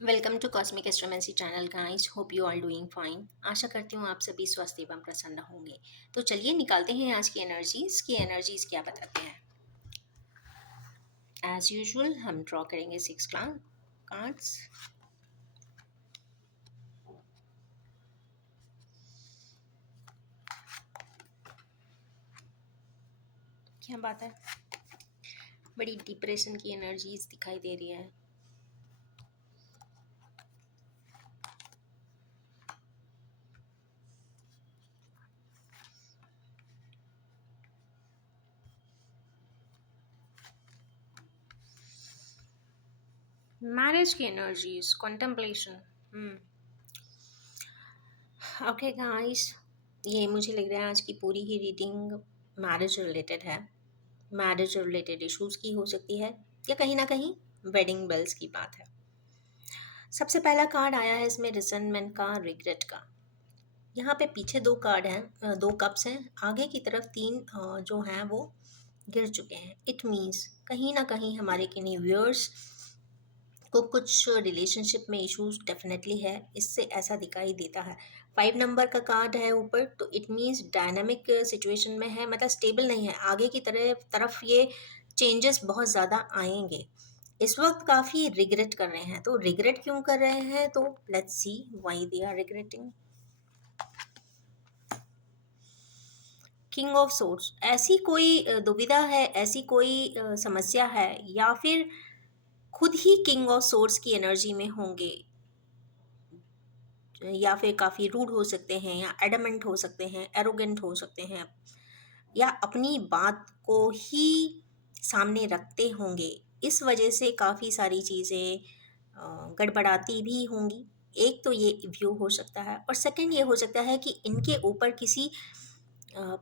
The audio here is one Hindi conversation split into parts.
Welcome to cosmic astromancy channel guys. Hope you all doing fine. आशा करती हूँ आप सभी स्वस्थ एवं प्रसन्न होंगे। तो चलिए निकालते हैं आज की एनर्जीज क्या बताते हैं। एज यूजुअल हम ड्रॉ करेंगे 6 कार्ड्स। क्या बात है, बड़ी डिप्रेशन की एनर्जीज दिखाई दे रही है। मैरिज की एनर्जीज, कॉन्टेम्पलेशन। ओके गाइस, ये मुझे लग रहा है आज की पूरी ही रीडिंग मैरिज रिलेटेड है। मैरिज रिलेटेड इश्यूज की हो सकती है या कहीं ना कहीं वेडिंग बेल्स की बात है। सबसे पहला कार्ड आया है इसमें रिसेंटमेंट का, रिग्रेट का। यहाँ पे पीछे दो कार्ड हैं, दो कप्स हैं, आगे की तरफ तीन जो हैं वो गिर चुके हैं। इट मीन्स कहीं ना कहीं हमारे किन्हीं व्यूअर्स को कुछ रिलेशनशिप में इश्यूज डेफिनेटली है, इससे ऐसा दिखाई देता है। 5 नंबर का कार्ड है ऊपर, तो इट मीन्स डायनामिक सिचुएशन में है, मतलब स्टेबल नहीं है। आगे की तरफ ये चेंजेस बहुत ज़्यादा आएंगे। इस वक्त काफ़ी रिग्रेट कर रहे हैं, तो रिग्रेट क्यों कर रहे हैं, तो let's see why they are regretting. King of swords, ऐसी कोई दुविधा है, ऐसी कोई समस्या है, या फिर खुद ही किंग ऑफ सोर्ड्स की एनर्जी में होंगे, या फिर काफ़ी रूड हो सकते हैं, या एडमेंट हो सकते हैं, एरोगेंट हो सकते हैं, या अपनी बात को ही सामने रखते होंगे। इस वजह से काफ़ी सारी चीज़ें गड़बड़ाती भी होंगी। एक तो ये व्यू हो सकता है, और सेकंड ये हो सकता है कि इनके ऊपर किसी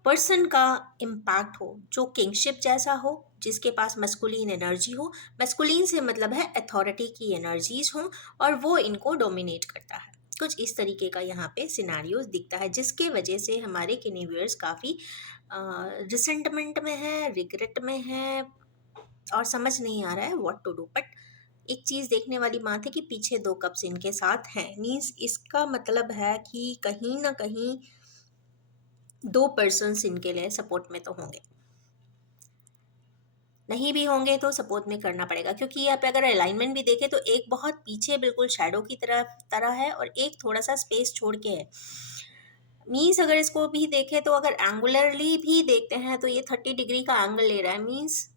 पर्सन का इम्पैक्ट हो जो किंगशिप जैसा हो, जिसके पास मस्कुलिन एनर्जी हो। मस्कुलिन से मतलब है अथॉरिटी की एनर्जीज हो, और वो इनको डोमिनेट करता है। कुछ इस तरीके का यहाँ पे सिनारियोज दिखता है, जिसके वजह से हमारे किनीवियर्स काफ़ी रिसेंटमेंट में है, रिग्रेट में है, और समझ नहीं आ रहा है व्हाट टू डू। बट एक चीज़ देखने वाली बात है कि पीछे दो कप्स इनके साथ हैं, मीन्स इसका मतलब है कि कहीं ना कहीं दो पर्सन्स इनके लिए सपोर्ट में तो होंगे। नहीं भी होंगे तो सपोर्ट में करना पड़ेगा, क्योंकि यहाँ पे अगर अलाइनमेंट भी देखें तो एक बहुत पीछे बिल्कुल शैडो की तरह है, और एक थोड़ा सा स्पेस छोड़ के है। मीन्स अगर इसको भी देखें तो अगर एंगुलरली भी देखते हैं तो ये 30 डिग्री का एंगल ले रहा है। मीन्स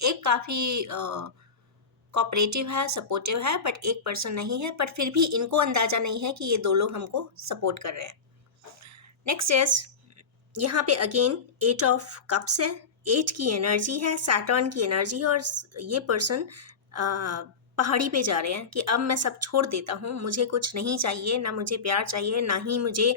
एक काफ़ी कोऑपरेटिव है, सपोर्टिव है, बट एक पर्सन नहीं है, बट फिर भी इनको अंदाज़ा नहीं है कि ये दो लोग हमको सपोर्ट कर रहे हैं। नेक्स्ट इज, यहाँ पे अगेन 8 ऑफ कप्स है, 8 की एनर्जी है, सैटर्न की एनर्जी है, और ये पर्सन पहाड़ी पे जा रहे हैं कि अब मैं सब छोड़ देता हूँ, मुझे कुछ नहीं चाहिए, ना मुझे प्यार चाहिए, ना ही मुझे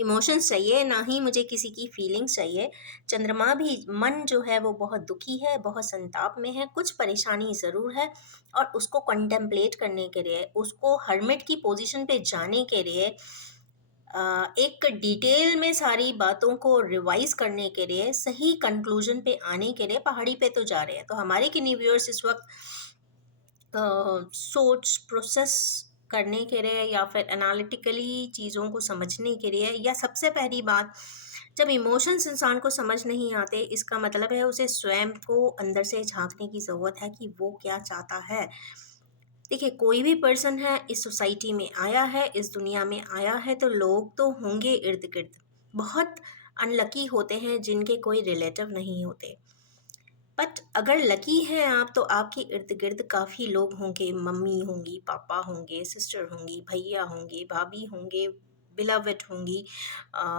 इमोशंस चाहिए, ना ही मुझे किसी की फीलिंग्स चाहिए। चंद्रमा भी, मन जो है वो बहुत दुखी है, बहुत संताप में है, कुछ परेशानी ज़रूर है, और उसको कंटेम्पलेट करने के लिए, उसको हर्मिट की पोजीशन पे जाने के लिए, एक डिटेल में सारी बातों को रिवाइज करने के लिए, सही कंक्लूजन पे आने के लिए पहाड़ी पे तो जा रहे हैं। तो हमारे किन्हीं व्यूअर्स इस वक्त सोच प्रोसेस करने के लिए, या फिर एनालिटिकली चीज़ों को समझने के लिए, या सबसे पहली बात, जब इमोशंस इंसान को समझ नहीं आते, इसका मतलब है उसे स्वयं को अंदर से झांकने की ज़रूरत है कि वो क्या चाहता है। देखिए, कोई भी पर्सन है, इस सोसाइटी में आया है, इस दुनिया में आया है, तो लोग तो होंगे इर्द गिर्द। बहुत अनलकी होते हैं जिनके कोई रिलेटिव नहीं होते, बट अगर लकी हैं आप तो आपके इर्द गिर्द काफ़ी लोग होंगे। मम्मी होंगी, पापा होंगे, सिस्टर होंगी, भैया होंगे, भाभी होंगे, बिलवेड होंगी,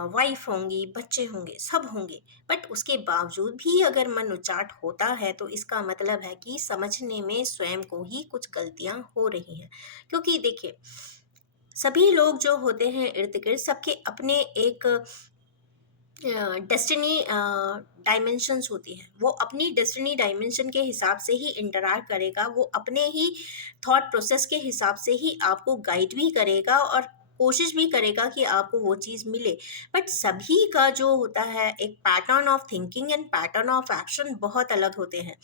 वाइफ होंगी, बच्चे होंगे, सब होंगे। बट उसके बावजूद भी अगर मन उचाट होता है तो इसका मतलब है कि समझने में स्वयं को ही कुछ गलतियां हो रही हैं। क्योंकि देखिए, सभी लोग जो होते हैं इर्द गिर्द, सबके अपने एक डेस्टिनी डायमेंशंस होती हैं। वो अपनी डेस्टिनी डायमेंशन के हिसाब से ही इंटरैक्ट करेगा, वो अपने ही थॉट प्रोसेस के हिसाब से ही आपको गाइड भी करेगा, और कोशिश भी करेगा कि आपको वो चीज़ मिले। बट सभी का जो होता है एक pattern of thinking and pattern of action बहुत अलग होते हैं।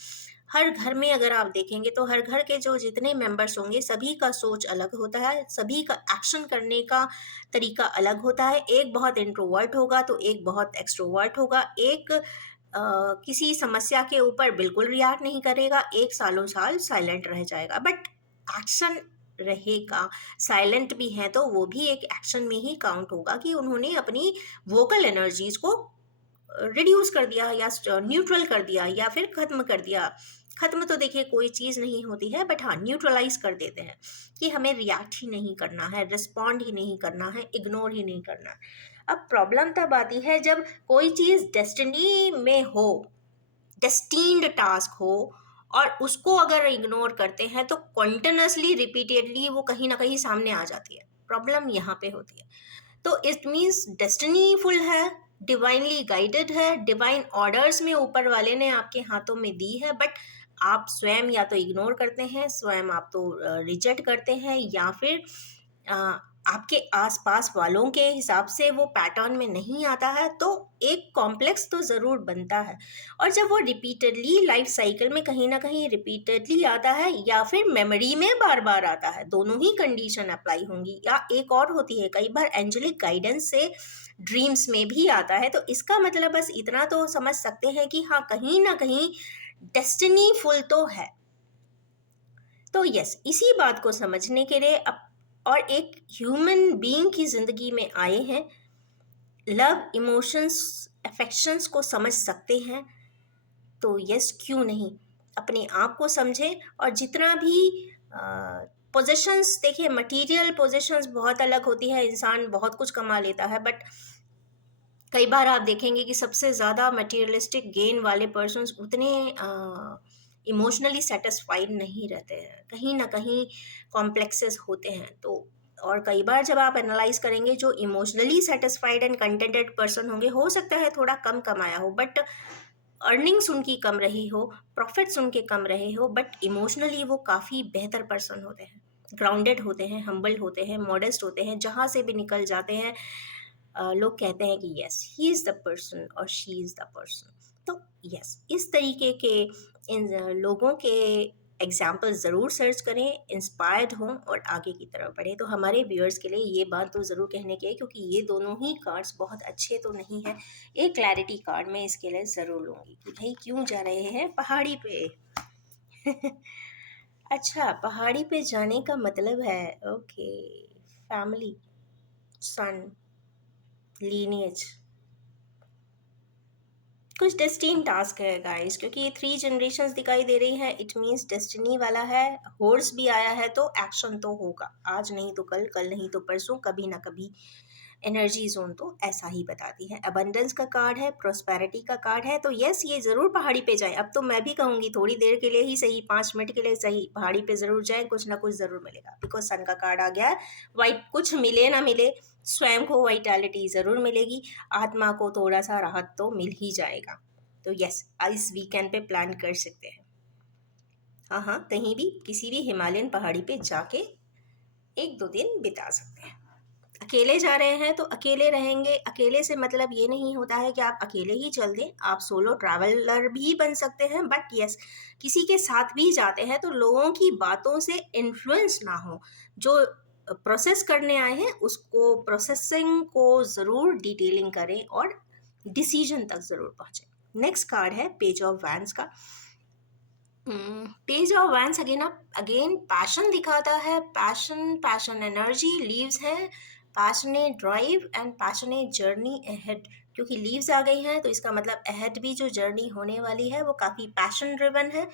हर घर में अगर आप देखेंगे तो हर घर के जो जितने मेंबर्स होंगे सभी का सोच अलग होता है, सभी का एक्शन करने का तरीका अलग होता है। एक बहुत इंट्रोवर्ट होगा तो एक बहुत एक्सट्रोवर्ट होगा, एक किसी समस्या के ऊपर बिल्कुल रिएक्ट नहीं करेगा, एक सालों साल साइलेंट रह जाएगा, बट एक्शन रहेगा। साइलेंट भी है तो वो भी एक एक्शन में ही काउंट होगा कि उन्होंने अपनी वोकल एनर्जीज को रिड्यूस कर दिया या न्यूट्रल कर दिया या फिर खत्म कर दिया। खत्म तो देखिए कोई चीज़ नहीं होती है, बट हाँ न्यूट्रलाइज कर देते हैं कि हमें रिएक्ट ही नहीं करना है, रिस्पॉन्ड ही नहीं करना है, इग्नोर ही नहीं करना है। अब प्रॉब्लम तब आती है जब कोई चीज़ डेस्टिनी में हो, डेस्टीन्ड टास्क हो, और उसको अगर इग्नोर करते हैं तो कंटिन्यूसली रिपीटेडली वो कहीं ना कहीं सामने आ जाती है। प्रॉब्लम यहाँ पे होती है। तो इट मीन्स डेस्टिनी फुल है, डिवाइनली गाइडेड है, डिवाइन ऑर्डर्स में ऊपर वाले ने आपके हाथों में दी है, बट आप स्वयं या तो इग्नोर करते हैं, स्वयं आप तो रिजेक्ट करते हैं, या फिर आपके आसपास वालों के हिसाब से वो पैटर्न में नहीं आता है, तो एक कॉम्प्लेक्स तो ज़रूर बनता है। और जब वो रिपीटेडली लाइफ साइकिल में कहीं ना कहीं रिपीटेडली आता है या फिर मेमोरी में बार बार आता है, दोनों ही कंडीशन अप्लाई होंगी। या एक और होती है, कई बार एंजेलिक गाइडेंस से ड्रीम्स में भी आता है, तो इसका मतलब बस इतना तो समझ सकते हैं कि हाँ कहीं ना कहीं डेस्टिनी फुल तो है। तो यस, इसी बात को समझने के लिए अब और एक ह्यूमन बीइंग की ज़िंदगी में आए हैं, लव इमोशंस अफेक्शंस को समझ सकते हैं, तो यस क्यों नहीं अपने आप को समझें। और जितना भी पोजेशंस, देखिए मटेरियल पोजेशंस बहुत अलग होती है, इंसान बहुत कुछ कमा लेता है, बट कई बार आप देखेंगे कि सबसे ज़्यादा मटेरियलिस्टिक गेन वाले पर्सन्स उतने इमोशनली सेटिस्फाइड नहीं रहते हैं, कहीं ना कहीं कॉम्प्लेक्सेस होते हैं। तो और कई बार जब आप एनालाइज करेंगे, जो emotionally satisfied and contented person होंगे, हो सकता है थोड़ा कम कमाया हो, बट अर्निंग्स उनकी कम रही हो, प्रॉफिट्स उनके कम रहे हो, बट इमोशनली वो काफ़ी बेहतर पर्सन होते हैं, ग्राउंडेड होते हैं, हम्बल होते हैं, मॉडेस्ट होते हैं, जहाँ से भी निकल जाते हैं लोग कहते हैं कि yes he is the person और शी इज़ द पर्सन। तो यस, इस तरीके के इन लोगों के एग्जाम्पल ज़रूर सर्च करें, इंस्पायर्ड हों और आगे की तरफ बढ़ें। तो हमारे व्यूअर्स के लिए ये बात तो ज़रूर कहने की है, क्योंकि ये दोनों ही कार्ड्स बहुत अच्छे तो नहीं हैं। एक क्लैरिटी कार्ड मैं इसके लिए ज़रूर लूँगी कि भाई क्यों जा रहे हैं पहाड़ी पे। अच्छा, पहाड़ी पे जाने का मतलब है ओके, फैमिली, सन, लीनिएज, कुछ डेस्टिन टास्क है गाइस, क्योंकि ये 3 जनरेशंस दिखाई दे रही है, इट मीन्स डेस्टिनी वाला है। हॉर्स भी आया है तो एक्शन तो होगा, आज नहीं तो कल, कल नहीं तो परसों, कभी ना कभी। एनर्जी जोन तो ऐसा ही बताती है। अबंडेंस का कार्ड है, प्रोस्पेरिटी का कार्ड है, तो यस ये ज़रूर पहाड़ी पे जाएं। अब तो मैं भी कहूँगी थोड़ी देर के लिए ही सही, 5 मिनट के लिए सही, पहाड़ी पे ज़रूर जाएं, कुछ ना कुछ ज़रूर मिलेगा। बिकॉज सन का कार्ड आ गया है, वाइट कुछ मिले ना मिले, स्वयं को वाइटैलिटी ज़रूर मिलेगी, आत्मा को थोड़ा सा राहत तो मिल ही जाएगा। तो यस, इस वीकेंड पे प्लान कर सकते हैं। हाँ हाँ, कहीं भी किसी भी हिमालयन पहाड़ी पे जाके 1-2 दिन बिता सकते हैं। अकेले जा रहे हैं तो अकेले रहेंगे, अकेले से मतलब ये नहीं होता है कि आप अकेले ही चल दें, आप सोलो ट्रैवलर भी बन सकते हैं, बट यस किसी के साथ भी जाते हैं तो लोगों की बातों से इन्फ्लुएंस ना हो, जो प्रोसेस करने आए हैं उसको प्रोसेसिंग को ज़रूर डिटेलिंग करें और डिसीजन तक ज़रूर पहुँचें। नेक्स्ट कार्ड है पेज ऑफ वैंड्स का। Page of wands again passion दिखाता है, पैशन एनर्जी, लीव्स हैं, passionate drive and passionate journey ahead. क्योंकि लीव्स आ गई हैं तो इसका मतलब अहेड भी जो जर्नी होने वाली है वो काफ़ी पैशन ड्रिवन है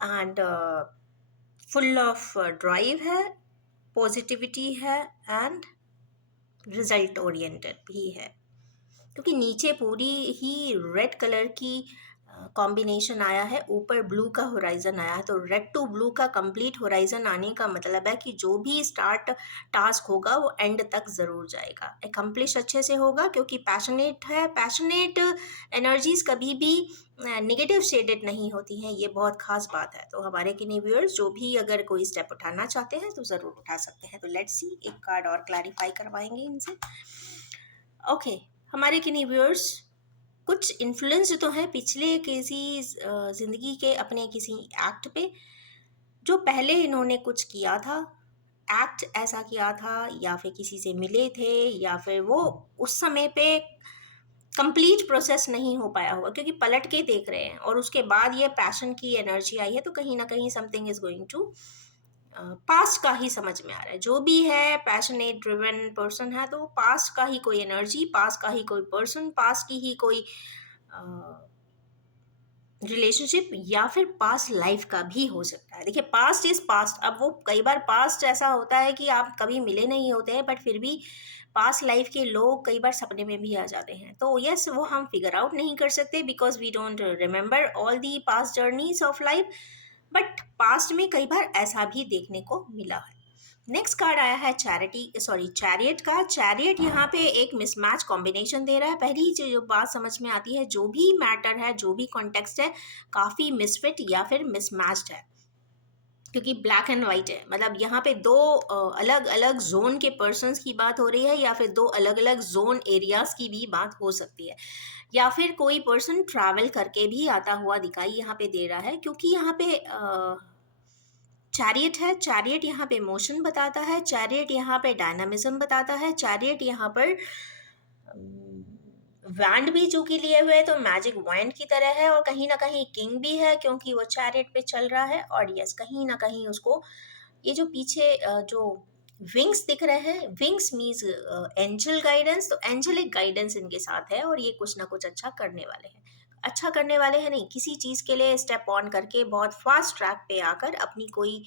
एंड फुल ऑफ ड्राइव है, पॉजिटिविटी है एंड रिजल्ट ओरिएंटेड भी है। क्योंकि नीचे पूरी ही रेड कलर की कॉम्बिनेशन आया है, ऊपर ब्लू का होराइजन आया है, तो रेड टू ब्लू का कंप्लीट होराइजन आने का मतलब है कि जो भी स्टार्ट टास्क होगा वो एंड तक ज़रूर जाएगा, एकम्प्लिश अच्छे से होगा, क्योंकि पैशनेट है। पैशनेट एनर्जीज कभी भी नेगेटिव शेडेड नहीं होती हैं, ये बहुत खास बात है। तो हमारे किन्हीं व्यूअर्स जो भी अगर कोई स्टेप उठाना चाहते हैं तो ज़रूर उठा सकते हैं। तो लेट्स सी, एक कार्ड और क्लैरिफाई करवाएंगे इनसे। ओके, हमारे किन्हीं व्यूअर्स कुछ इन्फ्लुएंस तो है पिछले किसी ज़िंदगी के अपने किसी एक्ट पे, जो पहले इन्होंने कुछ किया था, एक्ट ऐसा किया था, या फिर किसी से मिले थे, या फिर वो उस समय पे कंप्लीट प्रोसेस नहीं हो पाया होगा, क्योंकि पलट के देख रहे हैं और उसके बाद ये पैशन की एनर्जी आई है, तो कहीं ना कहीं something is going to past का ही समझ में आ रहा है। जो भी है पैशनेट ड्रिवन पर्सन है, तो पास्ट का ही कोई एनर्जी, पास्ट का ही कोई पर्सन, पास्ट की ही कोई रिलेशनशिप, या फिर पास्ट लाइफ का भी हो सकता है। देखिए, पास्ट इज पास्ट। अब वो कई बार पास्ट ऐसा होता है कि आप कभी मिले नहीं होते हैं, बट फिर भी पास्ट लाइफ के लोग कई बार सपने में भी आ जाते हैं। तो यस, वो हम फिगर आउट नहीं कर सकते because we don't remember all the past journeys of life, but past में कई बार ऐसा भी देखने को मिला है। नेक्स्ट कार्ड आया है चैरियट का। चैरियट यहाँ पे एक मिसमैच कॉम्बिनेशन दे रहा है। पहली जो बात समझ में आती है, जो भी मैटर है, जो भी कॉन्टेक्स्ट है, काफ़ी मिसफिट या फिर मिसमैच्ड है, क्योंकि ब्लैक एंड वाइट है। मतलब यहाँ पे दो अलग अलग जोन के पर्सन्स की बात हो रही है, या फिर दो अलग अलग जोन एरियाज की भी बात हो सकती है, या फिर कोई पर्सन ट्रैवल करके भी आता हुआ दिखाई यहाँ पे दे रहा है, क्योंकि यहाँ पे चैरियट है। चैरियट यहाँ पे मोशन बताता है, चैरियट यहाँ पे डायनामिज्म बताता है, चैरियट यहाँ पर वैंड भी चूंकि लिए हुए, तो मैजिक वैंड की तरह है, और कहीं ना कहीं किंग भी है क्योंकि वो चैरियट पे चल रहा है। और यस, कहीं ना कहीं उसको ये जो पीछे जो विंग्स दिख रहे हैं, विंग्स मीन्स एंजल गाइडेंस, तो एंजलिक गाइडेंस इनके साथ है, और ये कुछ ना कुछ अच्छा करने वाले हैं। अच्छा करने वाले हैं नहीं, किसी चीज़ के लिए स्टेप ऑन करके बहुत फास्ट ट्रैक पे आकर अपनी कोई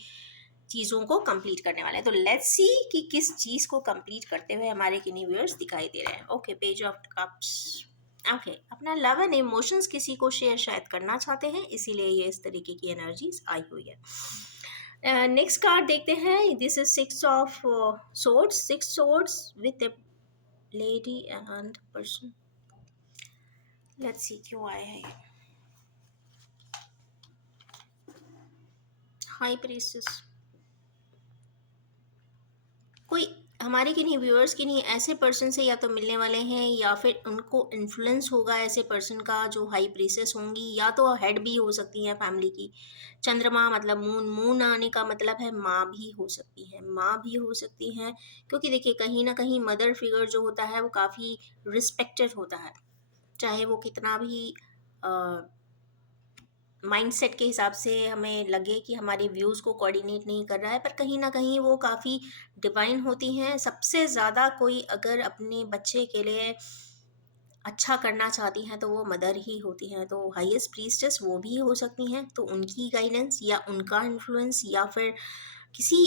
चीज़ों को कंप्लीट करने वाले हैं। तो लेट्स सी कि किस चीज़ को कंप्लीट करते हुए हमारे किन्हीं व्यूअर्स दिखाई दे रहे हैं। Okay, page of cups. Okay, अपना लव एंड इमोशंस किसी को शेयर शायद करना चाहते हैं, इसीलिए ये इस तरीके की एनर्जीज आई हुई है। नेक्स्ट कार्ड देखते हैं। This is six of swords. Six swords with A lady and person. Let's see क्यों आया है ये। High priestess. कोई हमारे किन्हीं व्यूअर्स किन्हीं ऐसे पर्सन से या तो मिलने वाले हैं, या फिर उनको इन्फ्लुएंस होगा ऐसे पर्सन का जो हाई प्रीसेस होंगी, या तो हेड भी हो सकती हैं फैमिली की। चंद्रमा मतलब मून, मून आने का मतलब है माँ भी हो सकती है, माँ भी हो सकती हैं, क्योंकि देखिए कहीं ना कहीं मदर फिगर जो होता है वो काफ़ी रिस्पेक्टेड होता है, चाहे वो कितना भी माइंडसेट के हिसाब से हमें लगे कि हमारे व्यूज़ को कोऑर्डिनेट नहीं कर रहा है, पर कहीं ना कहीं वो काफ़ी डिवाइन होती हैं। सबसे ज़्यादा कोई अगर अपने बच्चे के लिए अच्छा करना चाहती हैं तो वो मदर ही होती हैं, तो हाईएस्ट प्रीस्टेस वो भी हो सकती हैं। तो उनकी गाइडेंस या उनका इन्फ्लुएंस, या फिर किसी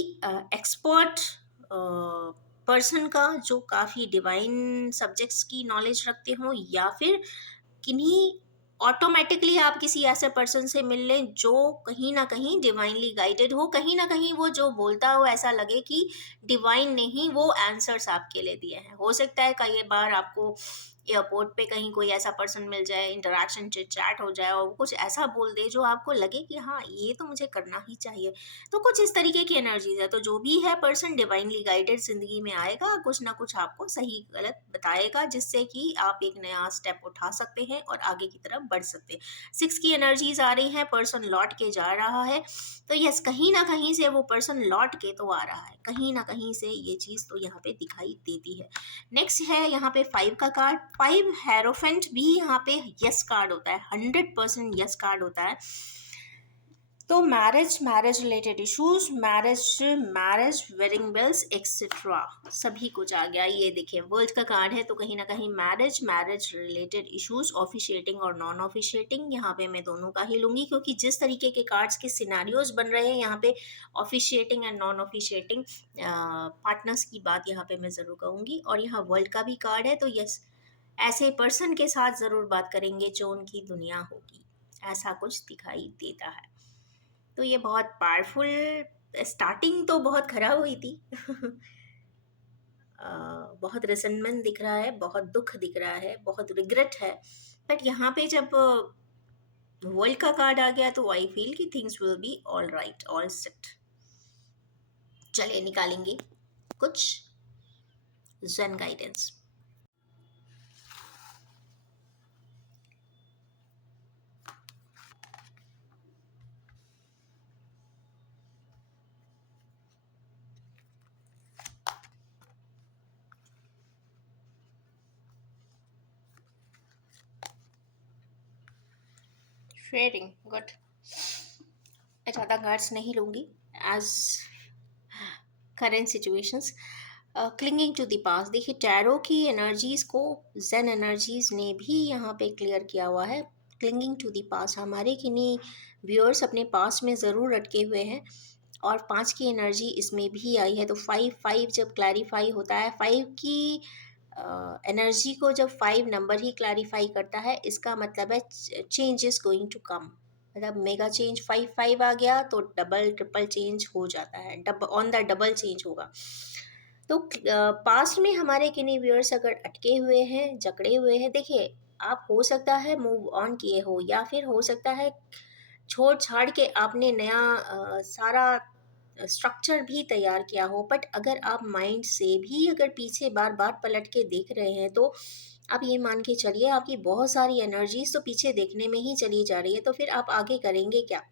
एक्सपर्ट पर्सन का जो काफ़ी डिवाइन सब्जेक्ट्स की नॉलेज रखते हों, या फिर किन्हीं ऑटोमेटिकली आप किसी ऐसे पर्सन से मिल लें जो कहीं ना कहीं डिवाइनली गाइडेड हो, कहीं ना कहीं वो जो बोलता हो ऐसा लगे कि डिवाइन ने ही वो आंसर्स आपके लिए दिए हैं। हो सकता है कई बार आपको एयरपोर्ट पे कहीं कोई ऐसा पर्सन मिल जाए, इंटरेक्शन चिट चैट हो जाए, और वो कुछ ऐसा बोल दे जो आपको लगे कि हाँ, ये तो मुझे करना ही चाहिए। तो कुछ इस तरीके की एनर्जीज है। तो जो भी है पर्सन डिवाइनली गाइडेड जिंदगी में आएगा, कुछ ना कुछ आपको सही गलत बताएगा, जिससे कि आप एक नया स्टेप उठा सकते हैं और आगे की तरफ बढ़ सकते हैं। सिक्स की एनर्जीज आ रही है, पर्सन लौट के जा रहा है। तो यस, कहीं ना कहीं से वो पर्सन लौट के तो आ रहा है, कहीं ना कहीं से ये चीज़ तो यहाँ पे दिखाई देती है। नेक्स्ट है यहाँ पे 5 का कार्ड। 5 हेरोफेंट भी यहाँ पे यस कार्ड होता है, 100% यस कार्ड होता है। तो marriage, marriage related issues, marriage wedding bells etcetera सभी कुछ आ गया। ये देखिए वर्ल्ड का कार्ड है, तो कहीं ना कहीं marriage, marriage related issues, officiating और नॉन ऑफिशिएटिंग, यहाँ पे मैं दोनों का ही लूंगी, क्योंकि जिस तरीके के कार्ड्स के सिनारियोज बन रहे हैं यहाँ पे, officiating and non officiating partners की बात यहाँ पे मैं ज़रूर कहूँगी। और यहाँ वर्ल्ड का भी कार्ड है, तो यस, ऐसे पर्सन के साथ ज़रूर बात करेंगे जो उनकी दुनिया होगी, ऐसा कुछ दिखाई देता है। तो ये बहुत पावरफुल। स्टार्टिंग तो बहुत खराब हुई थी बहुत रिसेंटमेंट दिख रहा है, बहुत दुख दिख रहा है, बहुत रिग्रेट है, बट यहाँ पे जब वर्ल्ड का कार्ड आ गया तो आई फील कि things will be all right, all set. चलिए निकालेंगे कुछ जेन गाइडेंस। Sharing good. मैं ज़्यादा गार्ड्स नहीं लूँगी as current situations. Clinging to the past, देखिए टैरो की एनर्जीज को जेन एनर्जीज ने भी यहाँ पे क्लियर किया हुआ है। क्लिंगिंग टू द पास्ट, हमारे किन्हीं व्यूअर्स अपने पास्ट में ज़रूर अटके हुए हैं और 5 की एनर्जी इसमें भी आई है। तो 5 जब क्लैरिफाई होता है, 5 की एनर्जी को जब 5 नंबर ही क्लैरिफाई करता है, इसका मतलब है change is going to come. मतलब मेगा चेंज 5 आ गया तो डबल ट्रिपल चेंज हो जाता है, ऑन द डबल चेंज होगा। तो पास्ट में हमारे किन्हीं व्यूअर्स अगर अटके हुए हैं, जकड़े हुए हैं, देखिए आप हो सकता है मूव ऑन किए हो, या फिर हो सकता है छोड़ छाड़ के आपने नया सारा स्ट्रक्चर भी तैयार किया हो। बट अगर आप माइंड से भी अगर पीछे बार बार पलट के देख रहे हैं, तो आप ये मान के चलिए आपकी बहुत सारी एनर्जीज तो पीछे देखने में ही चली जा रही है। तो फिर आप आगे करेंगे क्या?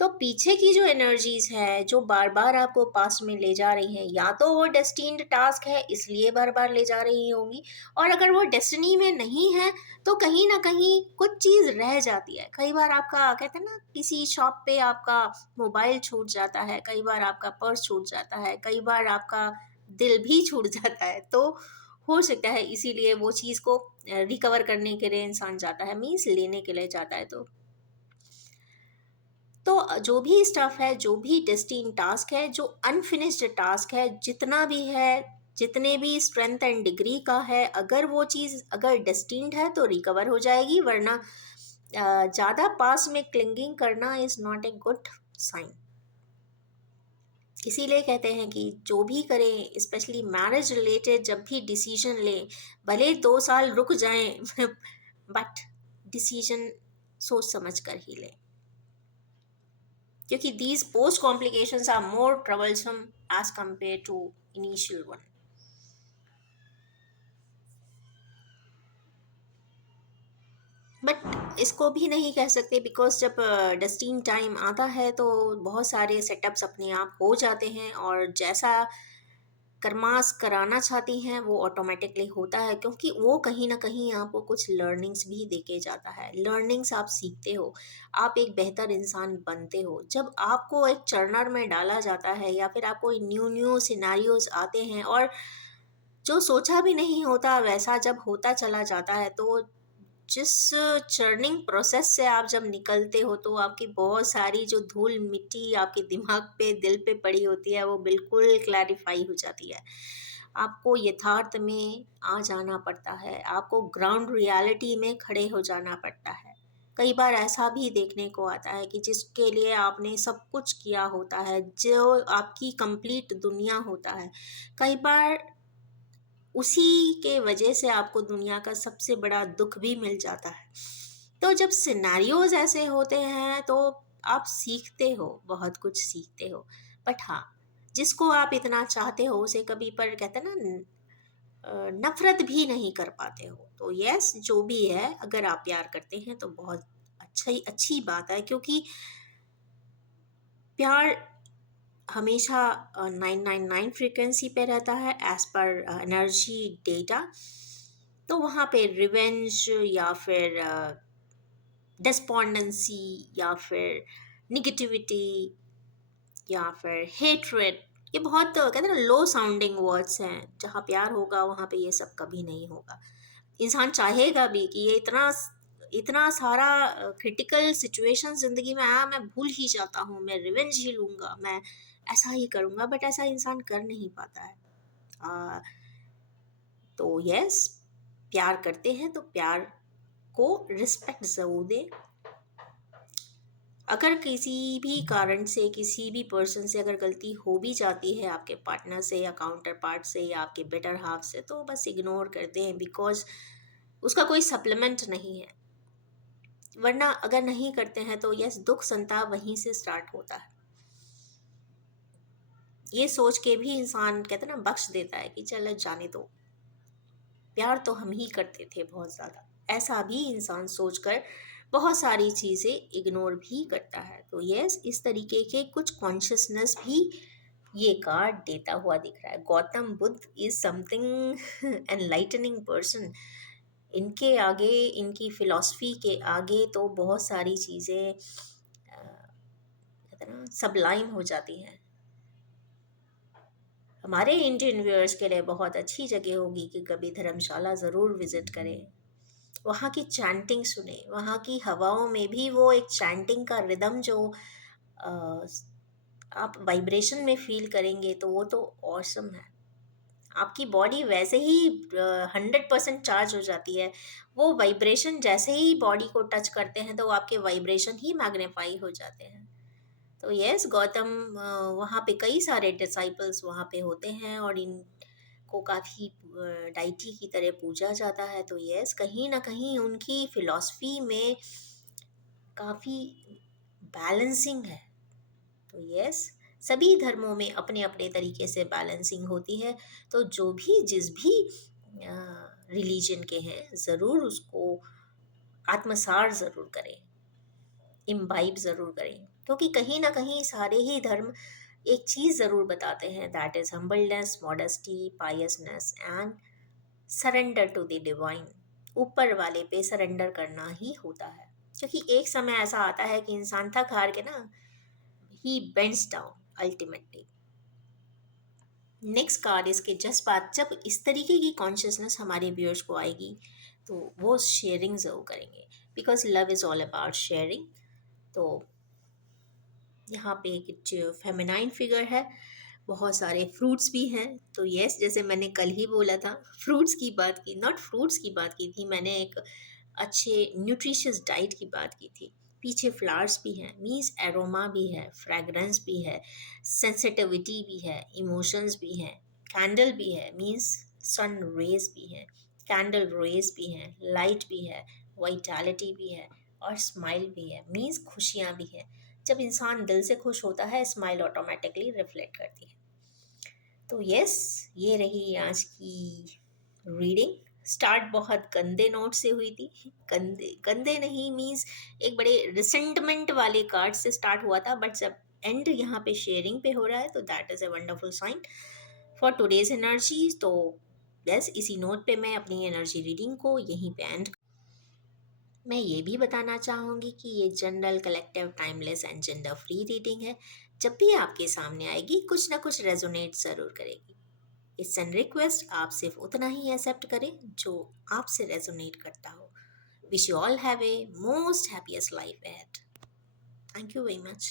तो पीछे की जो एनर्जीज है जो बार बार आपको पास्ट में ले जा रही हैं, या तो वो डेस्टिन्ड टास्क है इसलिए बार बार ले जा रही होंगी, और अगर वो डेस्टिनी में नहीं है तो कहीं ना कहीं कुछ चीज़ रह जाती है। कई बार आपका कहते हैं ना, किसी शॉप पे आपका मोबाइल छूट जाता है, कई बार आपका पर्स छूट जाता है, कई बार आपका दिल भी छूट जाता है। तो हो सकता है इसीलिए वो चीज़ को रिकवर करने के लिए इंसान जाता है, मीन्स लेने के लिए जाता है। तो जो भी स्टफ है, जो भी डेस्टिन टास्क है, जो अनफिनिश्ड टास्क है, जितना भी है, जितने भी स्ट्रेंथ एंड डिग्री का है, अगर वो चीज़ अगर डेस्टिन्ड है तो रिकवर हो जाएगी, वरना ज़्यादा पास में क्लिंगिंग करना is not a good sign. इसीलिए कहते हैं कि जो भी करें, स्पेशली मैरिज रिलेटेड जब भी डिसीजन लें, भले 2 साल रुक जाएं बट डिसीजन सोच समझ कर ही लें, क्योंकि these post complications are more troublesome as compared to initial one। But इसको भी नहीं कह सकते, बिकॉज जब डेस्टिन टाइम आता है तो बहुत सारे सेटअप्स अपने आप हो जाते हैं, और जैसा कर्मास कराना चाहती हैं वो ऑटोमेटिकली होता है, क्योंकि वो कहीं ना कहीं आपको कुछ लर्निंग्स भी देके जाता है। लर्निंग्स आप सीखते हो, आप एक बेहतर इंसान बनते हो। जब आपको एक चर्नर में डाला जाता है, या फिर आपको न्यू न्यू सिनारियोज आते हैं, और जो सोचा भी नहीं होता वैसा जब होता चला जाता है, तो जिस चर्निंग प्रोसेस से आप जब निकलते हो, तो आपकी बहुत सारी जो धूल मिट्टी आपके दिमाग पे, दिल पे पड़ी होती है, वो बिल्कुल क्लैरिफाई हो जाती है। आपको यथार्थ में आ जाना पड़ता है, आपको ग्राउंड रियलिटी में खड़े हो जाना पड़ता है। कई बार ऐसा भी देखने को आता है कि जिसके लिए आपने सब कुछ किया होता है, जो आपकी कंप्लीट दुनिया होता है, कई बार उसी के वजह से आपको दुनिया का सबसे बड़ा दुख भी मिल जाता है। तो जब सिनेरियोज ऐसे होते हैं तो आप सीखते हो, बहुत कुछ सीखते हो। बट हाँ, जिसको आप इतना चाहते हो उसे कभी पर कहते हैं ना, नफरत भी नहीं कर पाते हो। तो यस, जो भी है, अगर आप प्यार करते हैं तो बहुत अच्छी बात है, क्योंकि प्यार हमेशा 999 फ्रीक्वेंसी पे रहता है एज पर एनर्जी डेटा। तो वहाँ पे रिवेंज, या फिर डिस्पोंडेंसी, या फिर निगेटिविटी, या फिर हेट्रेड, ये बहुत कहते हैं ना लो साउंडिंग वर्ड्स हैं। जहाँ प्यार होगा वहाँ पे ये सब कभी नहीं होगा। इंसान चाहेगा भी कि ये इतना इतना सारा क्रिटिकल सिचुएशन ज़िंदगी में आया, मैं भूल ही जाता हूँ, मैं रिवेंज ही लूँगा, मैं ऐसा ही करूँगा, बट ऐसा इंसान कर नहीं पाता है। आ, तो यस, प्यार करते हैं तो प्यार को रिस्पेक्ट ज़रूर दें। अगर किसी भी कारण से, किसी भी पर्सन से अगर गलती हो भी जाती है, आपके पार्टनर से या काउंटर पार्ट से या आपके बेटर हाफ से, तो बस इग्नोर करते हैं, बिकॉज उसका कोई सप्लीमेंट नहीं है। वरना अगर नहीं करते हैं तो यस, दुख संताप वहीं से स्टार्ट होता है। ये सोच के भी इंसान कहते हैं ना बख्श देता है कि चल जाने दो, प्यार तो हम ही करते थे बहुत ज़्यादा। ऐसा भी इंसान सोचकर बहुत सारी चीज़ें इग्नोर भी करता है। तो यस, इस तरीके के कुछ कॉन्शियसनेस भी ये कार्ड देता हुआ दिख रहा है। Gautam Buddha is something enlightening person. इनके आगे, इनकी फ़िलॉसफ़ी के आगे तो बहुत सारी चीज़ें कहते हैं ना सबलाइम हो जाती हैं। हमारे इंडियन व्यूअर्स के लिए बहुत अच्छी जगह होगी कि कभी धर्मशाला ज़रूर विज़िट करें। वहाँ की चैंटिंग सुने, वहाँ की हवाओं में भी वो एक चैंटिंग का रिदम जो अ, आप वाइब्रेशन में फ़ील करेंगे तो वो तो ऑसम है। आपकी बॉडी वैसे ही 100% चार्ज हो जाती है। वो वाइब्रेशन जैसे ही बॉडी को टच करते हैं तो आपके वाइब्रेशन ही मैग्नीफाई हो जाते हैं। तो यस गौतम, वहाँ पे कई सारे डिसाइपल्स वहाँ पे होते हैं और इनको काफ़ी डाइटी की तरह पूजा जाता है। तो यस कहीं ना कहीं उनकी फिलॉसफी में काफ़ी बैलेंसिंग है। तो यस सभी धर्मों में अपने अपने तरीके से बैलेंसिंग होती है। तो जो भी जिस भी रिलीजन के हैं ज़रूर उसको आत्मसार ज़रूर करें, इम्बाइब ज़रूर करें, क्योंकि कहीं ना कहीं सारे ही धर्म एक चीज़ ज़रूर बताते हैं, that is humbleness, modesty, piousness and surrender to the divine. ऊपर वाले पे सरेंडर करना ही होता है, क्योंकि एक समय ऐसा आता है कि इंसान थक हार के ना ही bends down ultimately. Next card इसके जस्ट बाद जब इस तरीके की कॉन्शियसनेस हमारे व्यूअर्स को आएगी तो वो शेयरिंग ज़रूर करेंगे, because love is all about sharing. तो यहाँ पे एक फेमिनाइन फिगर है, बहुत सारे फ्रूट्स भी हैं। तो यस जैसे मैंने कल ही बोला था, फ्रूट्स की बात की, नॉट फ्रूट्स की बात की थी मैंने, एक अच्छे न्यूट्रिशियस डाइट की बात की थी। पीछे फ्लावर्स भी हैं, मीन्स एरोमा भी है, फ्रेगरेंस भी है, सेंसिटिविटी भी है, इमोशंस भी हैं, कैंडल भी है, मीन्स सन रेज भी हैं, कैंडल रेज भी हैं, लाइट भी है, वाइटैलिटी भी है और स्माइल भी है, मीन्स खुशियाँ भी हैं। जब इंसान दिल से खुश होता है स्माइल ऑटोमेटिकली रिफ्लेक्ट करती है। तो यस ये रही आज की रीडिंग। स्टार्ट बहुत गंदे नोट से हुई थी, गंदे गंदे नहीं मीन्स एक बड़े रिसेंटमेंट वाले कार्ड से स्टार्ट हुआ था, बट जब एंड यहाँ पे शेयरिंग पे हो रहा है तो that is a wonderful sign for today's energies. तो यस इसी नोट पे मैं अपनी एनर्जी रीडिंग को यहीं पे एंड। मैं ये भी बताना चाहूँगी कि ये general collective timeless and gender free reading है। जब भी आपके सामने आएगी कुछ ना कुछ रेजोनेट ज़रूर करेगी। इट्स एन रिक्वेस्ट, आप सिर्फ उतना ही एक्सेप्ट करें जो आपसे रेजोनेट करता हो। Wish you all have a most happiest life ahead. Thank you very much.